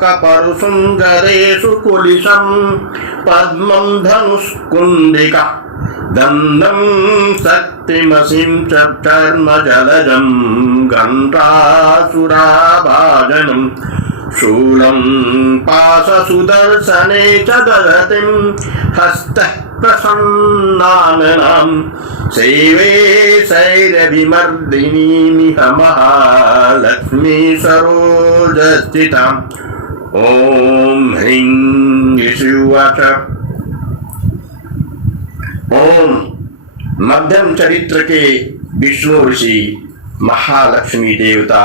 कपरुसुन्दरेषु कुलिशं पद्मं धनुष्कुण्डिका दण्डं शक्तिमसिं च चर्मजलजं घण्टासुराभाजनं शूलं पाशसुदर्शने च दधतिं हस्तः प्रसन्नाननां सेवे शैरविमर्दिनीमिह महालक्ष्मी सरोजस्थिताम्। ॐ ह्रीं ईशुवाच। ओम मध्यम चरित्र के विष्णु ऋषि महालक्ष्मी देवता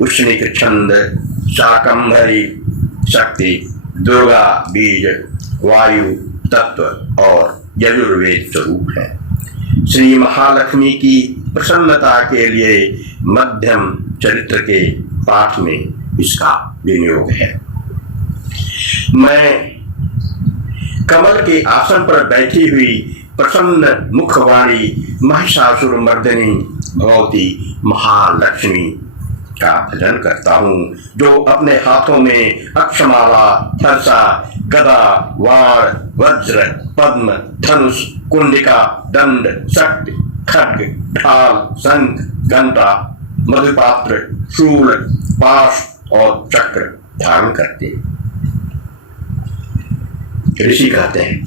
उष्णिक छंद शाकंभरी शक्ति दुर्गा बीज वायु तत्व और यजुर्वेद स्वरूप है। श्री महालक्ष्मी की प्रसन्नता के लिए मध्यम चरित्र के पाठ में इसका विनियोग है। मैं कमल के आसन पर बैठी हुई प्रसन्न मुखवाणी महिषासुर मर्दिनी भगवती महालक्ष्मी का भजन करता हूँ, जो अपने हाथों में अक्षमाला, फरसा, गदा, वाण, वज्र, पद्म, धनुष, कुंडिका, दंड, शक्ति, खड्ग, ढाल, शंख, घंटा, मधुपात्र, शूल, पाश और चक्र धारण करते हैं। ऋषि कहते हैं,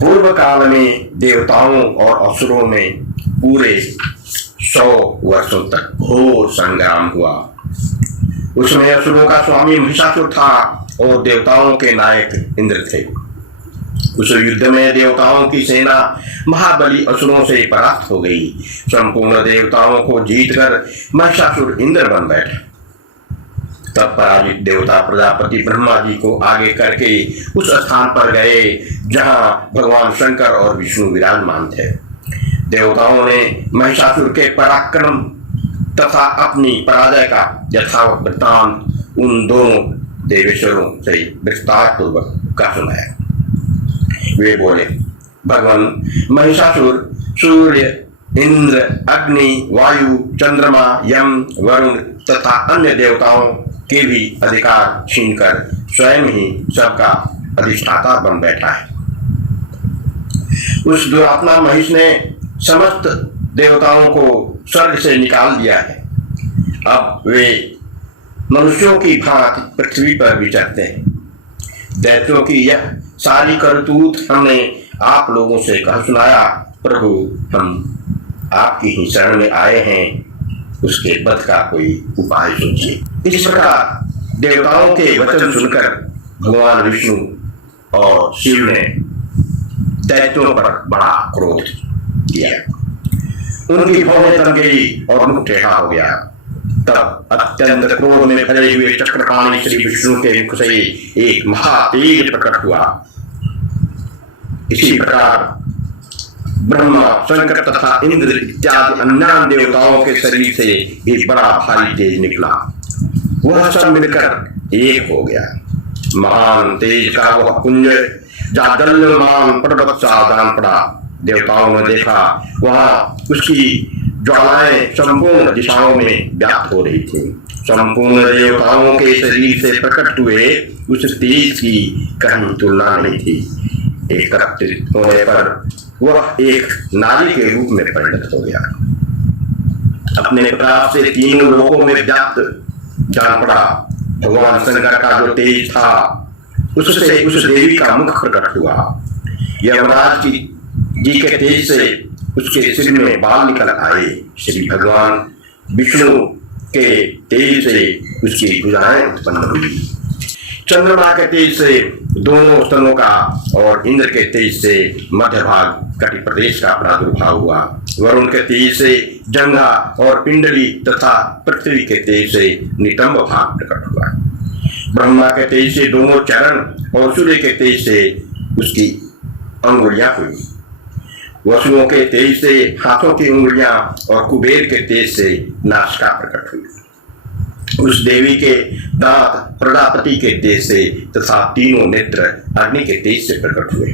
पूर्व काल में देवताओं और असुरों में पूरे 100 वर्षों तक घोर संग्राम हुआ। उसमें असुरों का स्वामी महिषासुर था और देवताओं के नायक इंद्र थे। उस युद्ध में देवताओं की सेना महाबली असुरों से परास्त हो गई। संपूर्ण देवताओं को जीतकर महिषासुर इंद्र बन बैठा। तब पराजित देवता प्रजापति ब्रह्मा जी को आगे करके उस स्थान पर गए जहां भगवान शंकर और विष्णु विराजमान थे। देवताओं ने महिषासुर के पराक्रम तथा अपनी पराजय का यथावत वृत्तांत उन दोनों देवेश्वरों से विस्तार पूर्वक का सुनाया। वे बोले, भगवान महिषासुर सूर्य, इंद्र, अग्नि, वायु, चंद्रमा, यम, वरुण तथा अन्य देवताओं के भी अधिकार छीनकर स्वयं ही सबका अधिष्ठाता बन बैठा है। उस दुरात्मा महिष ने समस्त देवताओं को स्वर्ग से निकाल दिया है। अब वे मनुष्यों की भांति पृथ्वी पर विचरते हैं। दैत्यों की यह सारी करतूत हमने आप लोगों से कह सुनाया। प्रभु, हम आपकी ही शरण में आए हैं, उसके वध का कोई उपाय सोचिए। इस प्रकार देवताओं के वचन सुनकर भगवान विष्णु और शिव ने दैत्यों पर बड़ा क्रोध किया। उनकी भौहें तन गई और मुख टेढ़ा हो गया। तब अत्यंत क्रोध में भरे हुए चक्रपाणी श्री विष्णु के मुख से एक महातेज प्रकट हुआ। इसी प्रकार ब्रह्मा, शंकर तथा इंद्र इत्यादि अन्य देवताओं के शरीर से भी बड़ा भारी तेज निकला। वह सब मिलकर एक हो गया। महान तेज का वह पुंज जादल्यमान पर्वत सा जान पड़ा। देवताओं ने देखा, वहां उसकी ज्वालाएं संपूर्ण दिशाओं में व्याप्त हो रही थी। संपूर्ण देवताओं के शरीर से प्रकट हुए उस तेज की कहीं तुलना नहीं थी। एकत्रित होने पर वह एक नारी के रूप में परिणत हो गया। अपने प्रताप से तीनों लोकों में व्याप्त जान पड़ा। भगवान शंकर का जो तेज था, उससे उस देवी का मुख प्रकट हुआ। यमराज जी के तेज से उसके सिर में बाल निकल आए। श्री भगवान विष्णु के तेज से उसकी भुजाएं उत्पन्न हुई। चंद्रमा के तेज से दोनों स्तनों का और इंद्र के तेज से मध्य भाग कटि प्रदेश का प्रादुर्भाव हुआ। वरुण के तेज से जंघा और पिंडली तथा पृथ्वी के तेज से नितंब भाग प्रकट हुआ। ब्रह्मा के तेज से दोनों चरण और सूर्य के तेज से उसकी अंगुलियां हुई। वसुओं के तेज से हाथों की उंगलियां और कुबेर के तेज से नासिका प्रकट हुई। उस देवी के दांत प्रजापति के तेज से तथा तीनों नेत्र अग्नि के तेज से प्रकट हुए।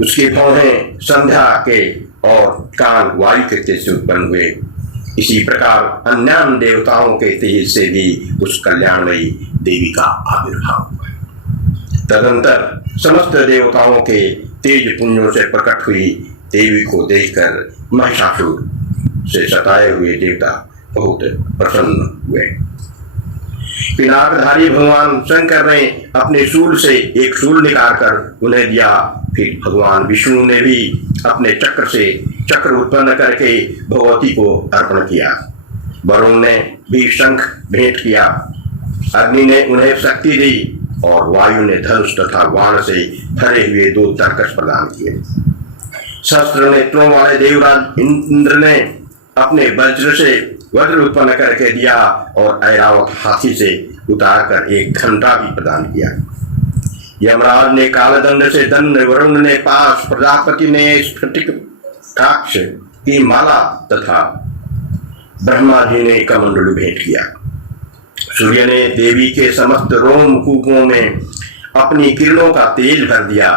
उसके भौहें संध्या के और कान वायु के तेज से उत्पन्न हुए। इसी प्रकार अन्य देवताओं के तेज से भी उस कल्याणमयी देवी का आविर्भाव हुआ। तदंतर समस्त देवताओं के तेज पुंजों से प्रकट हुई देवी को देखकर महिषासुर से सताए हुए देवता बहुत प्रसन्न हुए। पिनाकधारी भगवान शंकर ने अपने शूल से एक शूल निकाल कर उन्हें दिया। फिर भगवान विष्णु ने भी अपने चक्र से चक्र उत्पन्न करके भगवती को अर्पण किया। वरुण ने भी शंख भेंट किया। अग्नि ने उन्हें शक्ति दी और वायु ने धनुष तथा बाण से भरे हुए 2 तरकश प्रदान किए। सहस्त्र नेत्रों वाले देवराज इंद्र ने अपने वज्र से वज्र उत्पन्न करके दिया और ऐरावत हाथी से उतार कर एक घंटा भी प्रदान किया। यमराज ने कालदंड से दंड, वरुण ने पाश, प्रजापति ने स्फटिकाक्ष की माला तथा ब्रह्मा जी ने कमंडलू भेंट किया। सूर्य ने देवी के समस्त रोमकूपों में अपनी किरणों का तेज भर दिया।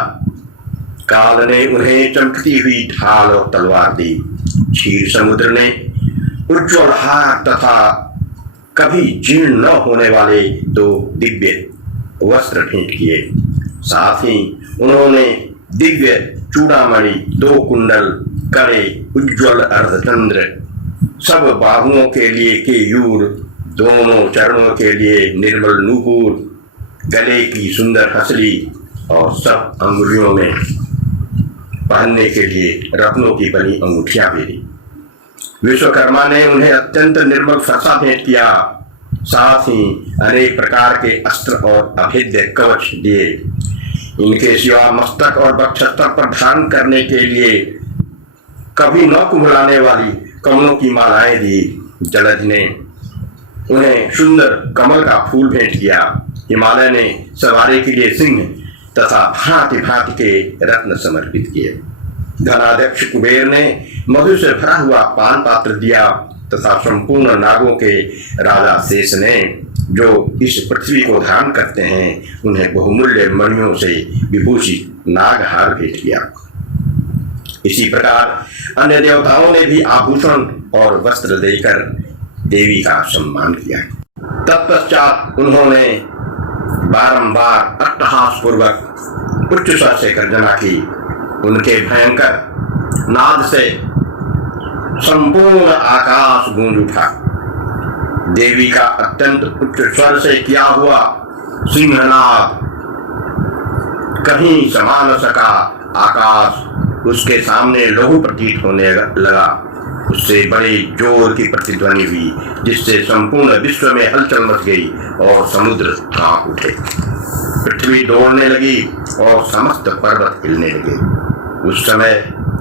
काल ने उन्हें चमकती हुई ढाल और तलवार दी। क्षीर समुद्र ने उज्ज्वल हार तथा कभी जीर्ण न होने वाले 2 दिव्य वस्त्र भेंट किए। साथ ही उन्होंने दिव्य चूड़ामणि, 2 कुंडल, कड़े, उज्ज्वल अर्धचंद्र, सब बाहुओं के लिए केयूर, दोनों चरणों के लिए निर्मल नूपुर, गले की सुंदर हंसली और सब अंगुलियों में पहनने के लिए रत्नों की बनी अंगूठियां भी दी। विश्वकर्मा ने उन्हें अत्यंत निर्मल फरसा भेंट किया। साथ ही अनेक प्रकार के अस्त्र और अभेद्य कवच दिए। इनके सिवा मस्तक और वक्षस्थल पर धारण करने के लिए कभी न कुंभलाने वाली कमलों की मालाएं दी। जलज ने उन्हें सुंदर कमल का फूल भेंट किया। हिमालय ने सवारी के लिए सिंह तथा भांति भांति के रत्न समर्पित किए। धनाध्यक्ष कुबेर ने मधु से भरा हुआ पान पात्र दिया तथा संपूर्ण नागों के राजा शेष ने, जो इस पृथ्वी को धारण करते हैं, उन्हें बहुमूल्य मणियों से विभूषित नागहार भेंट किया। इसी प्रकार अन्य देवताओं ने भी आभूषण और वस्त्र देकर देवी का सम्मान किया। तत्पश्चात उन्होंने बारंबार अट्टहास पूर्वक उच्च स्वर से गर्जना की। उनके भयंकर नाद से संपूर्ण आकाश गूंज उठा। देवी का अत्यंत उच्च स्वर से किया हुआ सिंहनाद कहीं समा न सका। आकाश उसके सामने लहू प्रतीत होने लगा। उससे बड़े जोर की प्रतिध्वनि हुई, जिससे संपूर्ण विश्व में हलचल मच गई और समुद्र कांप उठे। पृथ्वी दौड़ने लगी और समस्त पर्वत हिलने लगे। उस समय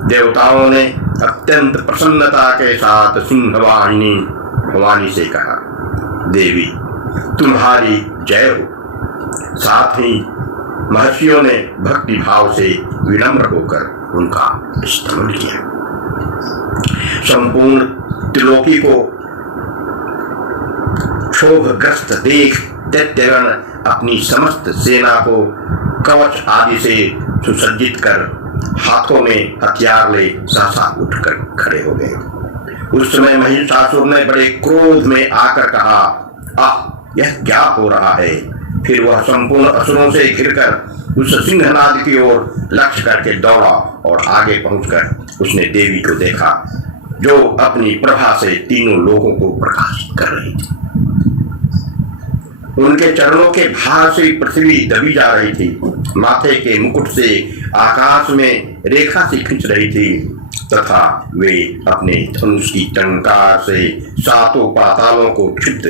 देवताओं ने अत्यंत प्रसन्नता के साथ सिंहवाहिनी भवानी से कहा, देवी तुम्हारी जय हो। साथ ही महर्षियों ने भक्ति भाव से विनम्र होकर उनका स्तमन किया। संपूर्ण त्रिलोकी को क्षोभग्रस्त देख दैत्यगण अपनी समस्त सेना को कवच आदि से सुसज्जित कर हाथों में हथियार ले सहसा उठकर खड़े हो गए। उस समय महिषासुर ने बड़े क्रोध में आकर कहा, आह यह क्या हो रहा है। फिर वह संपूर्ण असुरों से घिरकर उस सिंहनाद की ओर लक्ष्य करके दौड़ा और आगे पहुंचकर उसने देवी को देखा, जो अपनी प्रभा से तीनों लोगों को प्रकाशित कर रही थी। उनके चरणों के भार से पृथ्वी दबी जा रही थी। माथे के मुकुट से आकाश में रेखा सी खींच रही थी तथा वे अपने धनुष की टंकार से 7 पातालों को क्षिप्त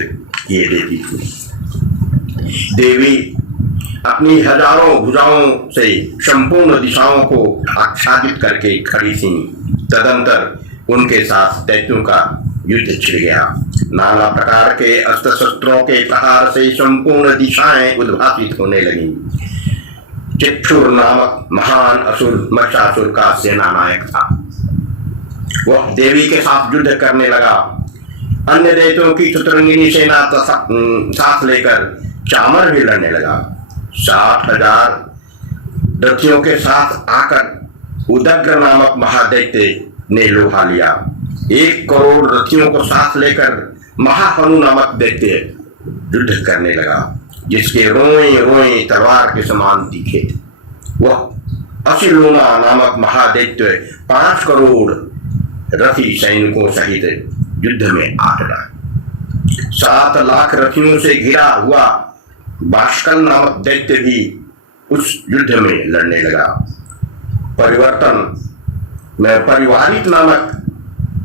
किए देती थी। देवी अपनी हजारों भुजाओं से संपूर्ण दिशाओं को आच्छादित करके खड़ी थी। तदंतर उनके साथ दैत्यों का युद्ध छिड़ गया। नाना प्रकार के अस्त्र शस्त्रों के प्रहार से संपूर्ण दिशाएं उद्भासित होने लगी। चिक्षुर नामक महान असुर महिषासुर का सेना नायक था। वह देवी के साथ युद्ध करने लगा। अन्य दैत्यों की चतुरंगिनी सेना साथ लेकर चामर भी लड़ने लगा। 60,000 रथियों के साथ आकर उदग्र नामक महादैत्य ने लोहा लिया। 1 करोड़ रथियों को साथ लेकर महाहनु नामक दैत्य युद्ध करने लगा, जिसके रोए रोए तलवार के समान तीखे थे। वह असिलोना नामक महादैत्य 5 करोड़ रथी सैनिकों सहित युद्ध में आ डरा। 7 लाख रथियों से घिरा हुआ बाष्कल नामक दैत्य भी उस युद्ध में लड़ने लगा। परिवारित नामक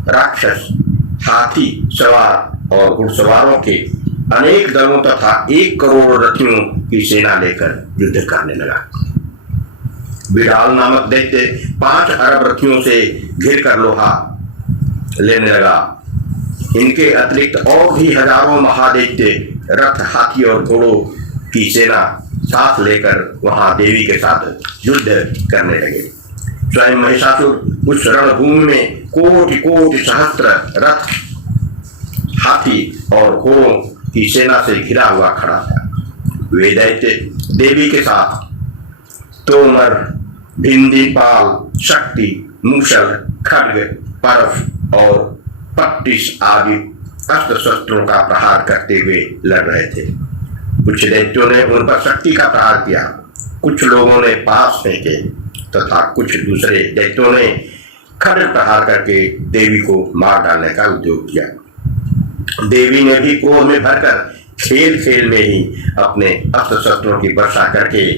राक्षस हाथी सवार और घुड़सवारों के अनेक दलों तथा 1 करोड़ रथियों की सेना लेकर युद्ध करने लगा। बिडाल नामक दैत्य 5 अरब रथियों से घिर कर लोहा लेने लगा। इनके अतिरिक्त और भी हजारों महादैत्य रथ, हाथी और घोड़ों की सेना साथ लेकर वहां देवी के साथ युद्ध करने लगे। स्वयं महिषासुर उस रणभूमि में कोटि कोटि सहस्त्र रथ, हाथी और घोड़ों की सेना से घिरा हुआ खड़ा था। वे दैत्य देवी के साथ तोमर, भिंदीपाल, शक्ति, मूसल, खड्ग, परफ और पट्टिस आदि अस्त्र शस्त्रों का प्रहार करते हुए लड़ रहे थे। कुछ दैत्यों ने उन पर शक्ति का प्रहार किया, कुछ लोगों ने पास फेंके तथा कुछ दूसरे दैत्यों ने खड्ग प्रहार करके देवी को मार डालने का उद्योग किया। देवी ने भी क्रोध में भरकर खेल खेल में ही अपने अस्त्र शस्त्रों की वर्षा करके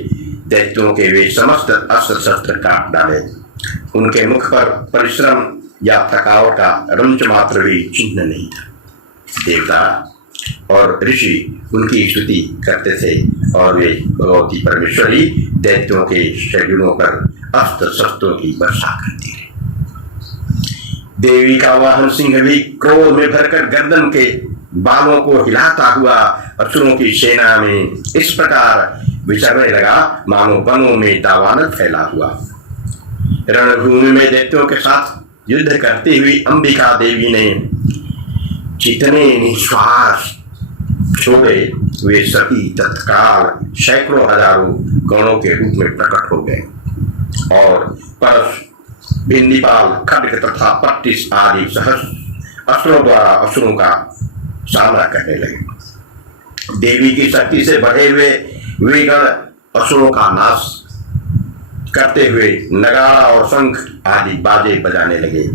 दैत्यों के वे समस्त अस्त्र शस्त्र काट डाले। उनके मुख पर परिश्रम या थकावट का रंच मात्र भी चिन्ह नहीं था। देवता और ऋषि उनकी स्तुति करते थे और वे भगवती परमेश्वरी दैत्यों के शरीरों पर अस्त्र शस्त्रों की वर्षा करती रही। देवी का वाहन सिंह भी क्रोध में भरकर गर्दन के बालों को हिलाता हुआ असुरों की सेना में इस प्रकार विचरने लगा मानो वनों में दावानल फैला हुआ। रणभूमि में दैत्यों के साथ युद्ध करती हुई अंबिका देवी ने जितने निश्वास छोड़े वे सभी तत्काल सैकड़ों हजारों गणों के रूप में प्रकट हो गए और परश, भिंदीपाल, खड्ग तथा पट्टिस आदि सहस्त्र अस्त्रों द्वारा असुरों का सामना करने लगे। देवी की शक्ति से बढ़े हुए वे गण असुरों का नाश करते हुए नगाड़ा और शंख आदि बाजे बजाने लगे।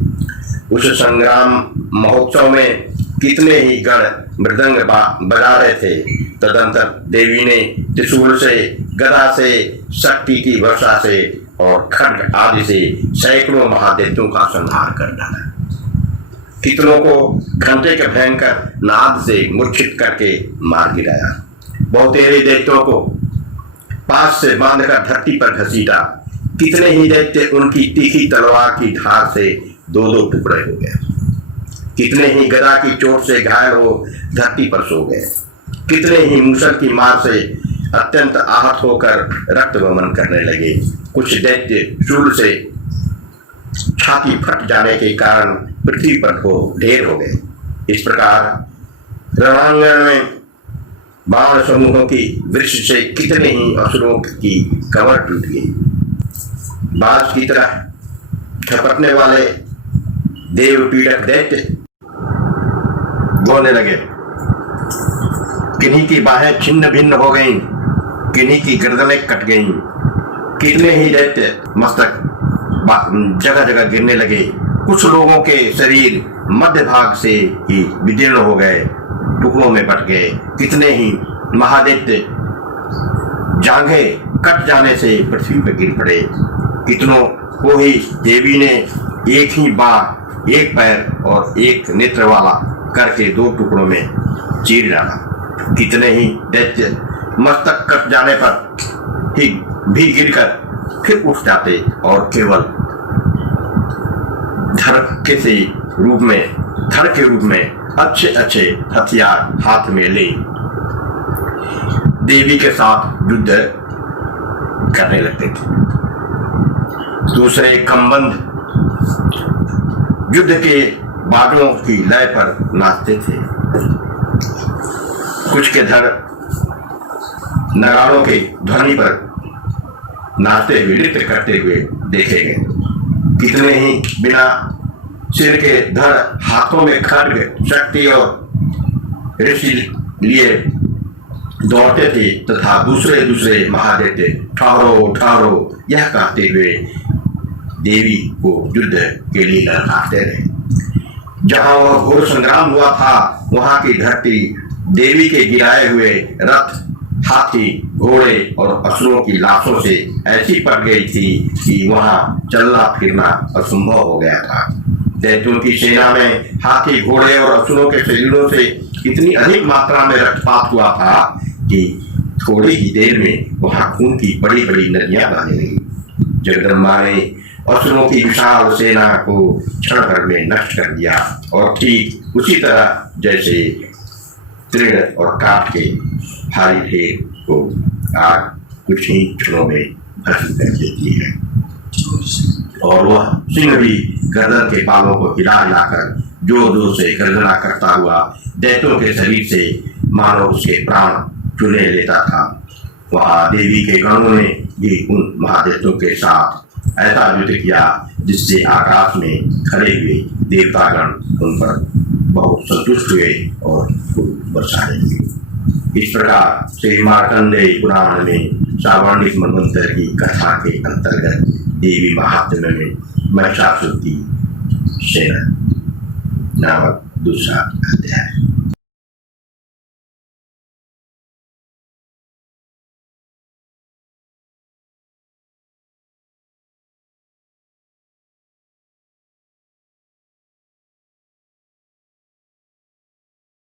उस संग्राम महोत्सव में कितने ही गण मृदंग बजा रहे थे। तदंतर देवी ने त्रिशूल से, गदा से, शक्ति की वर्षा से और खड्ग आदि से सैकड़ों महादैत्यों का संहार कर डाला। कितनों को घंटे के भयंकर नाद से मूर्छित करके मार गिराया। बहुतेरे दैत्यों को पास से बांधकर धरती पर घसीटा। कितने ही दैत्य उनकी तीखी तलवार की धार से 2-2 टुकड़े हो गए। कितने ही गदा की चोट से घायल हो धरती पर सो गए। कितने ही मूसल की मार से अत्यंत आहत होकर रक्त वमन करने लगे। कुछ दैत्य शूल से छाती फट जाने के कारण पृथ्वी पर ढेर हो गए। इस प्रकार रणांगण में बाण समूहों की वृक्ष से कितने ही असुरों की कमर टूट गई। बाज की तरह झपटने वाले देव पीड़क दैत्य बोलने लगे। किन्हीं की बाहें छिन्न भिन्न हो गईं, किन्हीं की गर्दनें कट गईं। कितने ही दैत्य मस्तक जगह जगह गिरने लगे। कुछ लोगों के शरीर मध्य भाग से ही विदीर्ण हो गए, टुकड़ों में बट गए। कितने ही महादैत्य जांघें कट जाने से पृथ्वी पर गिर पड़े। कितनों को ही देवी ने एक ही बार, एक पैर और एक नेत्र वाला करके 2 टुकड़ों में चीर डाला। कितने ही दैत्य मस्तक कट जाने पर ही भी गिरकर फिर उठ जाते और केवल धड़ के रूप में अच्छे अच्छे हथियार हाथ में ले देवी के साथ युद्ध करने लगते थे। दूसरे खम्बंद युद्ध के बादलों की लय पर नाचते थे। कुछ के धड़ नगाड़ों के ध्वनि पर नाचते हुए, नृत्य करते हुए देखे गए। कितने ही बिना सिर के धड़, हाथों में खड्ग, शक्ति और ऋषि लिए दौड़ते थे तथा दूसरे दूसरे महादेव ठहरो ठहरो यह कहते हुए देवी को युद्ध के लिए ललकारते रहे। जहां वह घोर संग्राम हुआ था वहां की धरती देवी के गिराए हुए रथ, हाथी, घोड़े और असुरों की लाशों से ऐसी पड़ गई थी कि वहां चलना फिरना असंभव हो गया था। दैत्यों की सेना में हाथी, घोड़े और असुरों के शरीरों से इतनी अधिक मात्रा में रक्तपात हुआ था कि थोड़ी ही देर में वहां खून की बड़ी बड़ी नदियां बहने लगी। जगदम्बा ने असुरों की विशाल सेना को क्षण भर में नष्ट कर दिया और ठीक उसी तरह जैसे तृण और काठ के भारी ढेर को आग कुछ ही क्षणों में भस्म कर देती है। और वह सिंह भी गर्दन के बालों को हिला हिलाकर जोर जोर से गर्जना करता हुआ दैत्यों के शरीर से मानो उसके प्राण चुने लेता था। वहां देवी के गणों ने भी उन महादैत्यों के साथ ऐसा युद्ध किया जिससे आकाश में खड़े हुए देवतागण उन पर बहुत संतुष्ट हुए और फूल बरसाने लगे। इस प्रकार श्री मार्कंडेय पुराण में सावर्णिक मनवंतर की कथा के अंतर्गत देवी महात्म्य में महिषासुर की सेना नामक दूसरा अध्याय।